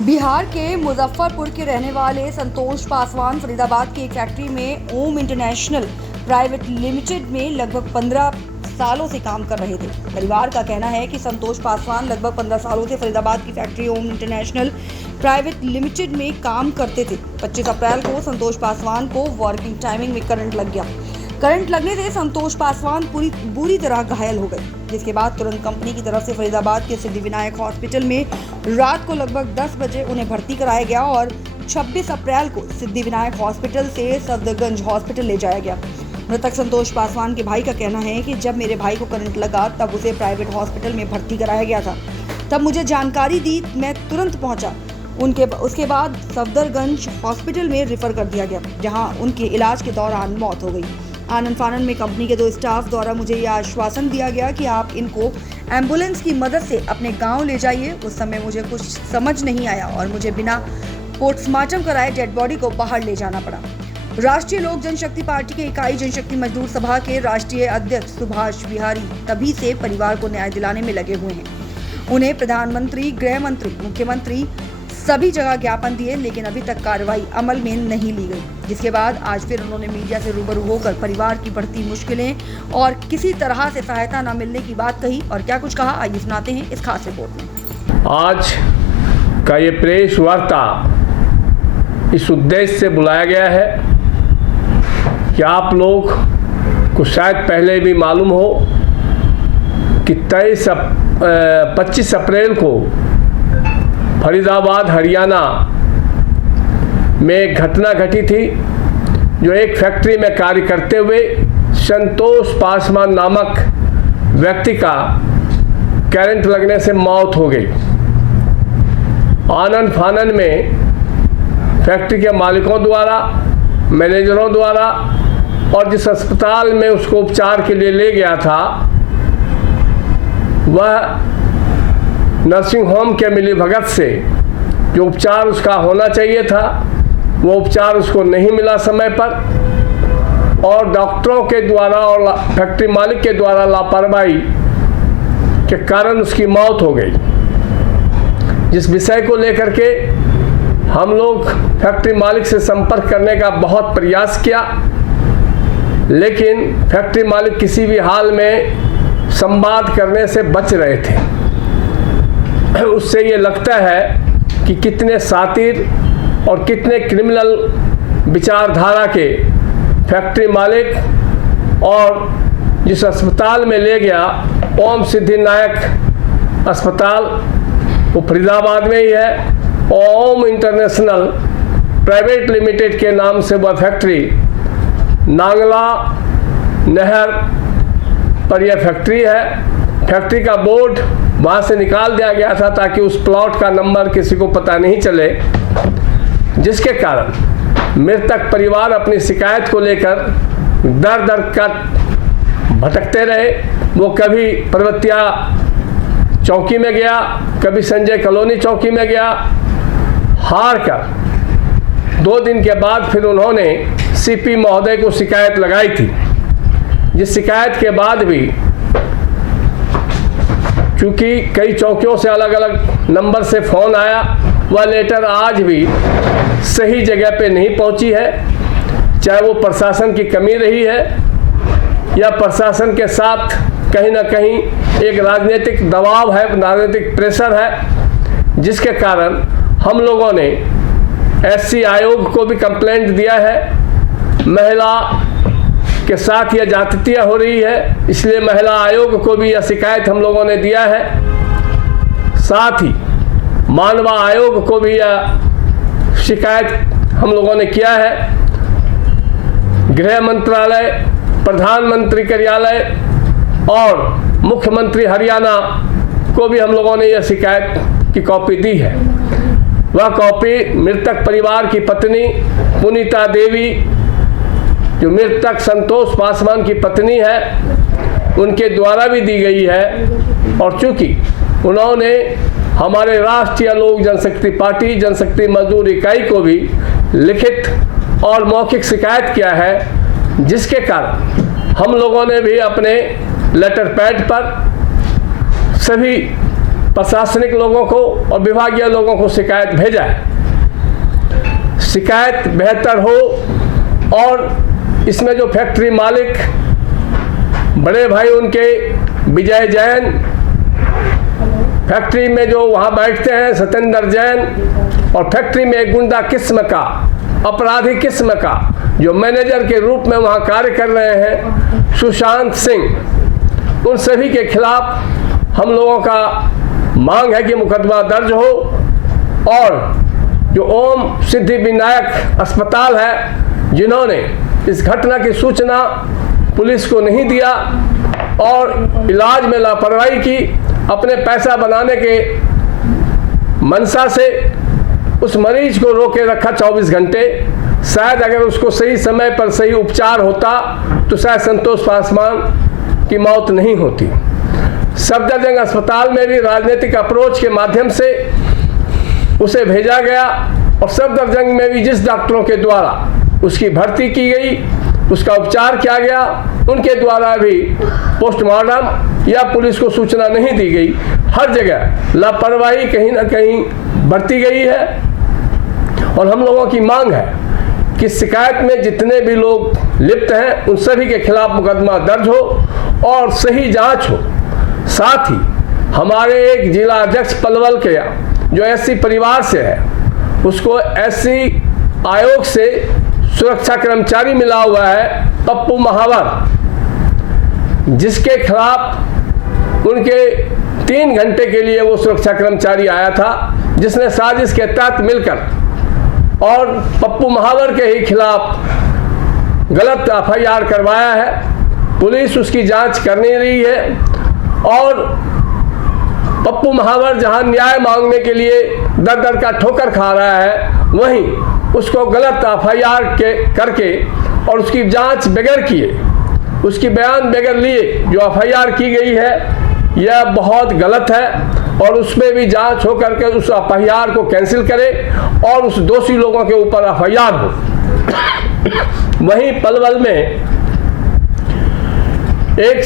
बिहार के मुजफ्फरपुर के रहने वाले संतोष पासवान फरीदाबाद की एक फैक्ट्री में ओम इंटरनेशनल प्राइवेट लिमिटेड में लगभग 15 सालों से काम कर रहे थे। परिवार का कहना है कि संतोष पासवान लगभग 15 सालों से फरीदाबाद की फैक्ट्री ओम इंटरनेशनल प्राइवेट लिमिटेड में काम करते थे। 25 अप्रैल को संतोष पासवान को वर्किंग टाइमिंग में करंट लग गया। करंट लगने से संतोष पासवान बुरी तरह घायल हो गए, जिसके बाद तुरंत कंपनी की तरफ से फरीदाबाद के सिद्धिविनायक हॉस्पिटल में रात को लगभग 10 बजे उन्हें भर्ती कराया गया और 26 अप्रैल को सिद्धिविनायक हॉस्पिटल से सफदरगंज हॉस्पिटल ले जाया गया। मृतक संतोष पासवान के भाई का कहना है कि जब मेरे भाई को करंट लगा तब उसे प्राइवेट हॉस्पिटल में भर्ती कराया गया था। तब मुझे जानकारी दी, मैं तुरंत पहुंचा। उसके बाद सफदरगंज हॉस्पिटल में रेफर कर दिया गया, जहां उनके इलाज के दौरान मौत हो गई। आनंद फानन में कंपनी के 2 स्टाफ द्वारा मुझे यह आश्वासन दिया गया कि आप इनको एम्बुलेंस की मदद से अपने गांव ले जाइए। उस समय मुझे कुछ समझ नहीं आया और मुझे बिना पोस्टमार्टम कराए डेड बॉडी को बाहर ले जाना पड़ा। राष्ट्रीय लोक जनशक्ति पार्टी के इकाई जनशक्ति मजदूर सभा के राष्ट्रीय अध्यक्ष सुभाष बिहारी तभी से परिवार को न्याय दिलाने में लगे हुए हैं। उन्हें प्रधानमंत्री, गृह मंत्री, मुख्यमंत्री सभी जगह ज्ञापन दिए, लेकिन अभी तक कार्रवाई अमल में नहीं ली गई। जिसके बाद आज फिर उन्होंने मीडिया से रूबरू होकर परिवार की बढ़ती मुश्किलें और किसी तरह से सहायता न मिलने की बात कही। और क्या कुछ कहा, आइए सुनाते हैं इस खास रिपोर्ट में। आज का ये प्रेस वार्ता इस उद्देश्य से बुलाया गया है कि आप लोग को शायद पहले भी मालूम हो कि 25 अप्रैल को फरीदाबाद हरियाणा में एक घटना घटी थी, जो एक फैक्ट्री में कार्य करते हुए संतोष पासवान नामक व्यक्ति का करंट लगने से मौत हो गई। आनंद फानन में फैक्ट्री के मालिकों द्वारा, मैनेजरों द्वारा और जिस अस्पताल में उसको उपचार के लिए ले गया था, वह नर्सिंग होम के मिलीभगत से जो उपचार उसका होना चाहिए था, वो उपचार उसको नहीं मिला समय पर, और डॉक्टरों के द्वारा और फैक्ट्री मालिक के द्वारा लापरवाही के कारण उसकी मौत हो गई। जिस विषय को लेकर के हम लोग फैक्ट्री मालिक से संपर्क करने का बहुत प्रयास किया, लेकिन फैक्ट्री मालिक किसी भी हाल में संवाद करने से बच रहे थे। उससे ये लगता है कि कितने सातिर और कितने क्रिमिनल विचारधारा के फैक्ट्री मालिक, और जिस अस्पताल में ले गया ओम सिद्धिविनायक अस्पताल, वो फरीदाबाद में ही है। ओम इंटरनेशनल प्राइवेट लिमिटेड के नाम से वह फैक्ट्री नांगला नहर पर यह फैक्ट्री है। फैक्ट्री का बोर्ड वहाँ से निकाल दिया गया था ताकि उस प्लॉट का नंबर किसी को पता नहीं चले, जिसके कारण मृतक परिवार अपनी शिकायत को लेकर दर दर कर भटकते रहे। वो कभी पर्वतिया चौकी में गया, कभी संजय कॉलोनी चौकी में गया। हार कर 2 दिन के बाद फिर उन्होंने सीपी महोदय को शिकायत लगाई थी, जिस शिकायत के बाद भी क्योंकि कई चौकियों से अलग अलग नंबर से फ़ोन आया, वह लेटर आज भी सही जगह पे नहीं पहुंची है। चाहे वो प्रशासन की कमी रही है या प्रशासन के साथ कहीं ना कहीं एक राजनीतिक दबाव है, राजनीतिक प्रेशर है, जिसके कारण हम लोगों ने एससी आयोग को भी कंप्लेंट दिया है। महिला के साथ यह जातियाँ हो रही है, इसलिए महिला आयोग को भी यह शिकायत हम लोगों ने दिया है। साथ ही मानव आयोग को भी यह शिकायत हम लोगों ने किया है। गृह मंत्रालय, प्रधानमंत्री कार्यालय और मुख्यमंत्री हरियाणा को भी हम लोगों ने यह शिकायत की कॉपी दी है। वह कॉपी मृतक परिवार की पत्नी पुनीता देवी, जो मृतक संतोष पासवान की पत्नी है, उनके द्वारा भी दी गई है। और चूंकि उन्होंने हमारे राष्ट्रीय लोक जनशक्ति पार्टी जनशक्ति मजदूर इकाई को भी लिखित और मौखिक शिकायत किया है, जिसके कारण हम लोगों ने भी अपने लेटर पैड पर सभी प्रशासनिक लोगों को और विभागीय लोगों को शिकायत भेजा है। शिकायत बेहतर हो और इसमें जो फैक्ट्री मालिक बड़े भाई उनके विजय जैन, फैक्ट्री में जो वहाँ बैठते हैं सत्येंद्र जैन, और फैक्ट्री में एक गुंडा किस्म का, अपराधी किस्म का जो मैनेजर के रूप में वहाँ कार्य कर रहे हैं सुशांत सिंह, उन सभी के खिलाफ हम लोगों का मांग है कि मुकदमा दर्ज हो और जो ओम सिद्धि विनायक अस्पताल है जिन्होंने इस घटना की सूचना पुलिस को नहीं दिया और इलाज में लापरवाही की, अपने पैसा बनाने के मंशा से उस मरीज को रोके रखा 24 घंटे। शायद अगर उसको सही समय पर सही उपचार होता तो शायद संतोष पासवान की मौत नहीं होती। सफदरजंग अस्पताल में भी राजनीतिक अप्रोच के माध्यम से उसे भेजा गया और सफदरजंग में भी जिस डॉक्टरों के द्वारा उसकी भर्ती की गई, उसका उपचार किया गया, उनके द्वारा भी पोस्टमार्टम या पुलिस को सूचना नहीं दी गई। हर जगह लापरवाही कहीं ना कहीं बरती गई है और हम लोगों की मांग है कि शिकायत में जितने भी लोग लिप्त हैं उन सभी के खिलाफ मुकदमा दर्ज हो और सही जांच हो। साथ ही हमारे एक जिला अध्यक्ष पलवल के जो एससी परिवार से है उसको एससी आयोग से सुरक्षा कर्मचारी मिला हुआ है पप्पू महावर, जिसके खिलाफ उनके 3 घंटे के लिए वो सुरक्षा कर्मचारी आया था, जिसने साजिश के तहत मिलकर और पप्पू महावर के ही खिलाफ गलत एफआईआर करवाया है। पुलिस उसकी जांच कर नहीं रही है और पप्पू महावर जहां न्याय मांगने के लिए दर दर का ठोकर खा रहा है, वहीं उसको गलत एफआईआर करके और उसकी जांच बगैर किए, उसकी बयान बगैर लिए जो एफआईआर की गई है यह बहुत गलत है और उसमें भी जांच हो करके उस एफआईआर को कैंसिल करे और उस दोषी लोगों के ऊपर एफआईआर हो। वहीं पलवल में एक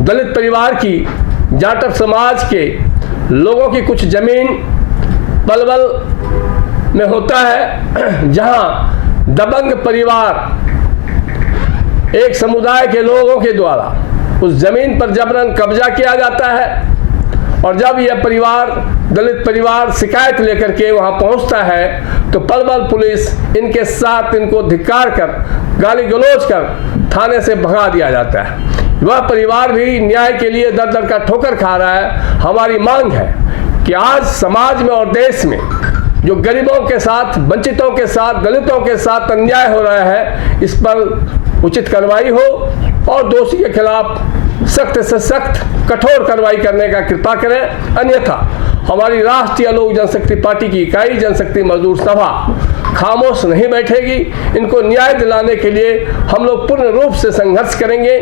दलित परिवार की जाटव समाज के लोगों की कुछ जमीन पलवल में होता है, जहां दबंग परिवार एक समुदाय के लोगों के द्वारा उस जमीन पर जबरन कब्जा किया जाता है और जब यह परिवार दलित परिवार शिकायत लेकर के वहां पहुंचता है तो पलवल पुलिस इनके साथ इनको धिक्कार कर गाली गलौज कर थाने से भगा दिया जाता है। वह परिवार भी न्याय के लिए दर दर का ठोकर खा रहा है। हमारी मांग है कि आज समाज में और देश में जो गरीबों के साथ, वंचितों के साथ, दलितों के साथ अन्याय हो रहा है, इस पर उचित कार्रवाई हो और दोषी के खिलाफ सख्त से सख्त कठोर कार्रवाई करने का कृपा करें। अन्यथा हमारी राष्ट्रीय लोक जनशक्ति पार्टी की इकाई जनशक्ति मजदूर सभा खामोश नहीं बैठेगी। इनको न्याय दिलाने के लिए हम लोग पूर्ण रूप से संघर्ष करेंगे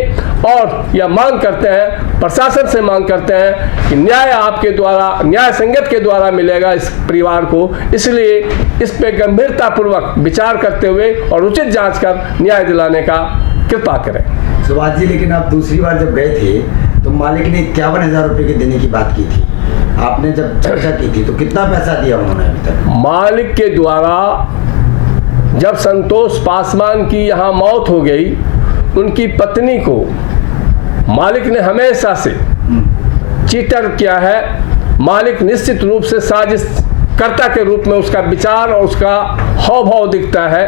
और यह मांग करते हैं, प्रशासन से मांग करते हैं कि न्याय आपके द्वारा, न्याय संगत के द्वारा मिलेगा इस परिवार को। इसलिए इस पे गंभीरतापूर्वक विचार करते हुए और उचित जांच कर न्याय दिलाने का कृपा करें। सुभाष जी, लेकिन आप दूसरी बार जब गए थे तो मालिक ने 51,000 रुपये के देने की बात की थी। आपने जब चर्चा की थी तो कितना पैसा दिया उन्होंने अभी तक? मालिक के द्वारा जब संतोष पासवान की यहाँ मौत हो गई, उनकी पत्नी को मालिक ने हमेशा से चीटर किया है। मालिक निश्चित रूप से साजिश कर्ता के रूप में उसका विचार और उसका हाव भाव दिखता है।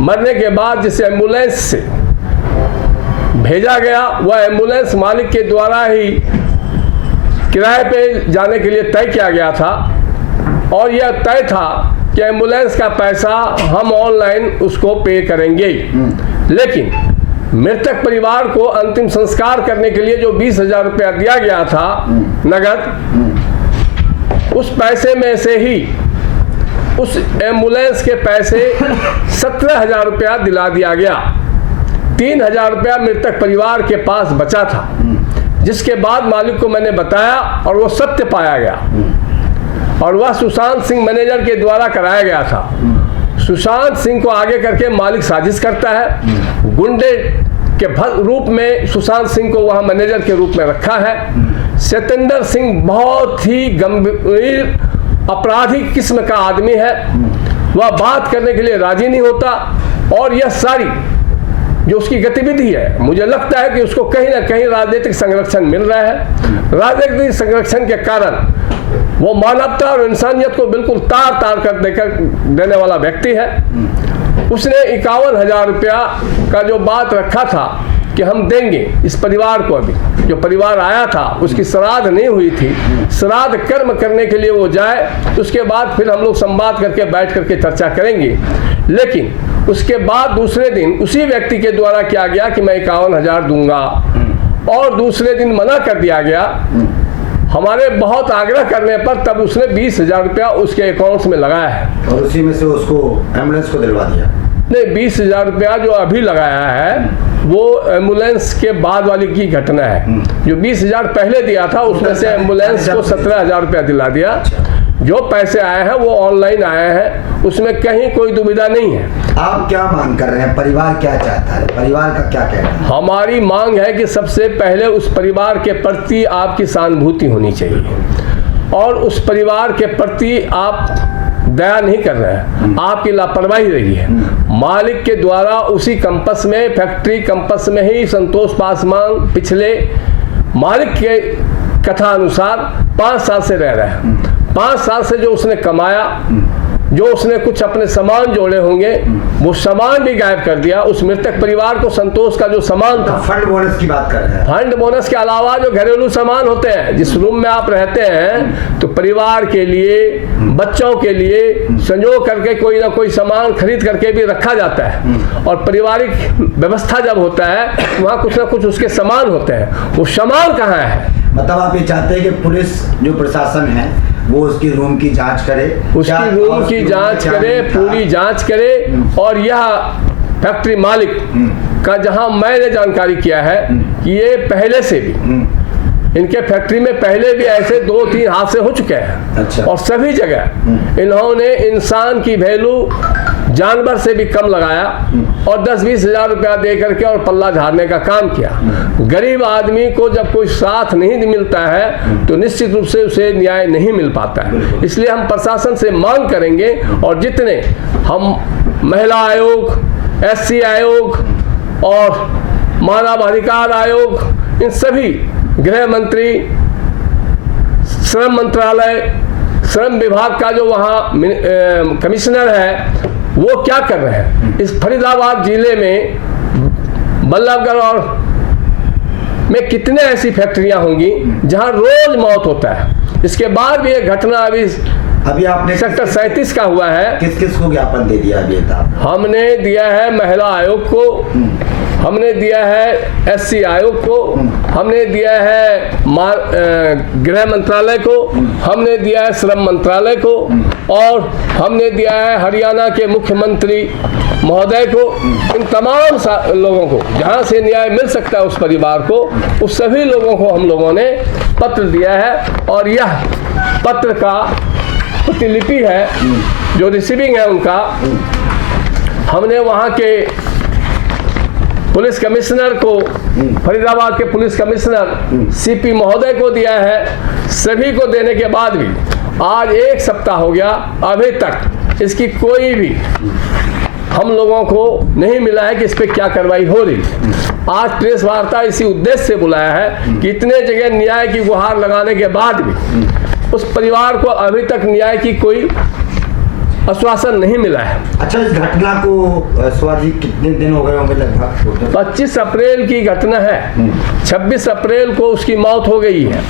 मरने के बाद जिस एम्बुलेंस से भेजा गया वह एम्बुलेंस मालिक के द्वारा ही किराए पे जाने के लिए तय किया गया था और यह तय था कि एम्बुलेंस का पैसा हम ऑनलाइन उसको पे करेंगे। लेकिन मृतक परिवार को अंतिम संस्कार करने के लिए जो 20,000 रुपया दिया गया था नगद, उस पैसे में से ही उस एम्बुलेंस के पैसे 17,000 रुपया दिला दिया गया। 3,000 रुपया मृतक परिवार के पास बचा था, जिसके बाद मालिक को मैंने बताया और वो सत्य पाया गया और वह सुशांत सिंह मैनेजर के द्वारा कराया गया था। सुशांत सिंह को आगे करके मालिक साजिश करता है, गुंडे के रूप में सुशांत सिंह को वहाँ मैनेजर के रूप में रखा है। सत्येंद्र सिंह बहुत ही गंभीर आपराधिक किस्म का आदमी है। वह बात करने के लिए राजी नहीं होता और यह सारी जो उसकी गतिविधि है, मुझे लगता है कि उसको कहीं ना कहीं राजनीतिक संरक्षण मिल रहा है। राजनीतिक संरक्षण के कारण वो मानवता और इंसानियत को बिल्कुल तार तार कर देने वाला व्यक्ति है। उसने 51,000 रुपया का जो बात रखा था कि हम देंगे इस परिवार को, अभी जो परिवार आया था उसकी श्राद्ध नहीं हुई थी, श्राद्ध कर्म करने के लिए वो जाए, उसके बाद फिर हम लोग संवाद करके बैठ करके चर्चा करेंगे। लेकिन उसके बाद दूसरे दिन उसी व्यक्ति के द्वारा किया गया कि मैं 51,000 दूंगा और दूसरे दिन मना कर दिया गया। हमारे बहुत आग्रह करने पर तब उसने 20,000 रुपया उसके अकाउंट्स में लगाया है और उसी में से उसको एम्बुलेंस को दिलवा दिया। नहीं, 20,000 रुपया जो अभी लगाया है वो एम्बुलेंस के बाद वाली की घटना है। जो 20,000 पहले दिया था उसमें से एम्बुलेंस को 17,000 रुपया दिला दिया। जो पैसे आए हैं वो ऑनलाइन आए हैं, उसमें कहीं कोई दुविधा नहीं है। आप क्या मांग कर रहे हैं? परिवार क्या चाहता है? परिवार का क्या कहना है? हमारी मांग है कि सबसे पहले उस परिवार के प्रति आपकी सहानुभूति होनी चाहिए और उस परिवार के प्रति आप दया नहीं कर रहे हैं, आपकी लापरवाही रही है। मालिक के द्वारा उसी कैंपस में, फैक्ट्री कैंपस में ही संतोष पासवान पिछले मालिक के कथा अनुसार 5 साल से रह रहा है। 5 साल से जो उसने कमाया, जो उसने कुछ अपने सामान जोड़े होंगे, वो सामान भी गायब कर दिया। उस मृतक परिवार को संतोष का जो सामान था, फंड बोनस की बात कर रहे हैं। फंड बोनस के अलावा जो घरेलू सामान होते हैं, जिस रूम में आप रहते हैं, तो परिवार के लिए, बच्चों के लिए संजो करके कोई ना कोई सामान खरीद करके भी रखा जाता है। और पारिवारिक व्यवस्था जब होता है वहाँ कुछ ना कुछ उसके सामान होते हैं। वो सामान कहाँ है? मतलब आप ये चाहते हैं कि पुलिस जो प्रशासन है वो उसकी रूम की जांच करे, उसकी रूम की जांच करे, पूरी जांच करे। और यह फैक्ट्री मालिक का, जहां मैंने जानकारी किया है कि ये पहले से भी इनके फैक्ट्री में पहले भी ऐसे 2-3 हादसे हो चुके हैं। अच्छा। और सभी जगह इन्होंने इंसान की वैल्यू जानवर से भी कम लगाया और 10-20 हजार रुपया दे करके और पल्ला झाड़ने का काम किया। गरीब आदमी को जब कोई साथ नहीं मिलता है तो निश्चित रूप से उसे न्याय नहीं मिल पाता है। इसलिए हम प्रशासन से मांग करेंगे और जितने हम महिला आयोग, SC आयोग और मानवाधिकार आयोग, इन सभी, गृह मंत्री, श्रम मंत्रालय, श्रम विभाग का जो वहाँ कमिश्नर है, वो क्या कर रहे हैं? इस फरीदाबाद जिले में बल्लभगढ़ और में कितने ऐसी फैक्ट्रियां होंगी जहां रोज मौत होता है। इसके बाद भी एक घटना अभी आपने सेक्टर 37 का हुआ है। किस किस को ज्ञापन दे दिया? अभी हमने दिया है महिला आयोग को, हमने दिया है SC आयोग को, हमने दिया है गृह मंत्रालय को, हमने दिया है श्रम मंत्रालय को और हमने दिया है हरियाणा के मुख्यमंत्री महोदय को। इन तमाम लोगों को जहां से न्याय मिल सकता है उस परिवार को, उस सभी लोगों को हम लोगों ने पत्र दिया है। और यह पत्र का प्रतिलिपि है जो रिसीविंग है उनका, हमने वहां के पुलिस कमिश्नर को, फरीदाबाद के पुलिस कमिश्नर CP महोदय को दिया है। सभी को देने के बाद भी आज 1 सप्ताह हो गया, अभी तक इसकी कोई भी हम लोगों को नहीं मिला है कि इस पे क्या कार्रवाई हो रही। आज प्रेस वार्ता इसी उद्देश्य से बुलाया है कि इतने जगह न्याय की गुहार लगाने के बाद भी उस परिवार को अभी तक न्याय की कोई आश्वासन नहीं मिला है। अच्छा, इस घटना को स्वाजी कितने दिन हो गए होंगे? लगभग 25 अप्रैल की घटना है। 26 अप्रैल को उसकी मौत हो गई है।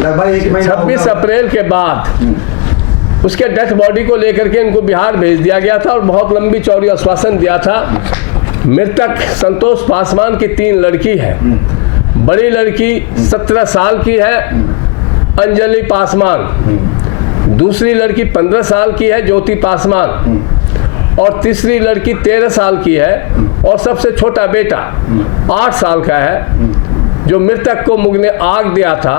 लगभग 1 महीना। 26 अप्रैल के बाद उसके डेथ बॉडी को लेकर के इनको बिहार भेज दिया गया था और बहुत लंबी चौड़ी आश्वासन दिया था। मृतक संतोष पासवान की 3 लड़की है। बड़ी लड़की 17 साल की है, अंजलि पासवान। दूसरी लड़की 15 साल की है, ज्योति पासवान। और तीसरी लड़की 13 साल की है और सबसे छोटा बेटा 8 साल का है जो मृतक को मुझ ने आग दिया था।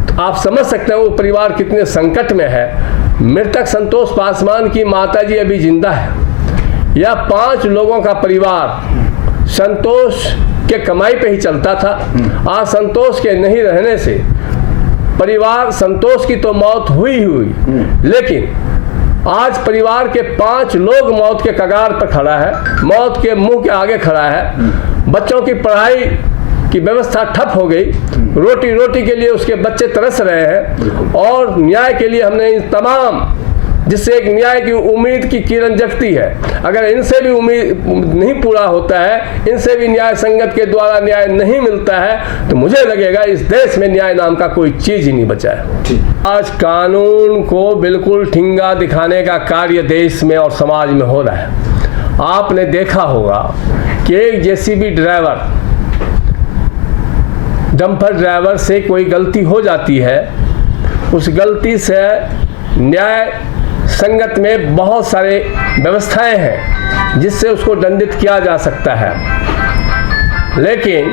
तो आप समझ सकते हैं वो परिवार कितने संकट में है। मृतक संतोष पासवान की माताजी अभी जिंदा है। यह 5 लोगों का परिवार संतोष के कमाई पे ही चलता था। आज संतोष के नहीं रहने से परिवार, संतोष की तो मौत हुई, लेकिन आज परिवार के 5 लोग मौत के कगार पर खड़ा है, मौत के मुंह के आगे खड़ा है। बच्चों की पढ़ाई की व्यवस्था ठप हो गई, रोटी के लिए उसके बच्चे तरस रहे हैं, और न्याय के लिए हमने इन तमाम, जिससे एक न्याय की उम्मीद की किरण जगती है, अगर इनसे भी उम्मीद नहीं पूरा होता है, इनसे भी न्याय संगत के द्वारा न्याय नहीं मिलता है, तो मुझे लगेगा इस देश में न्याय नाम का कोई चीज ही नहीं बचा है। आज कानून को बिल्कुल ठिंगा दिखाने का कार्य देश में और समाज में हो रहा है। आपने देखा होगा कि एक जेसीबी ड्राइवर, डंपर ड्राइवर से कोई गलती हो जाती है, उस गलती से न्याय संगत में बहुत सारे व्यवस्थाएं हैं जिससे उसको दंडित किया जा सकता है, लेकिन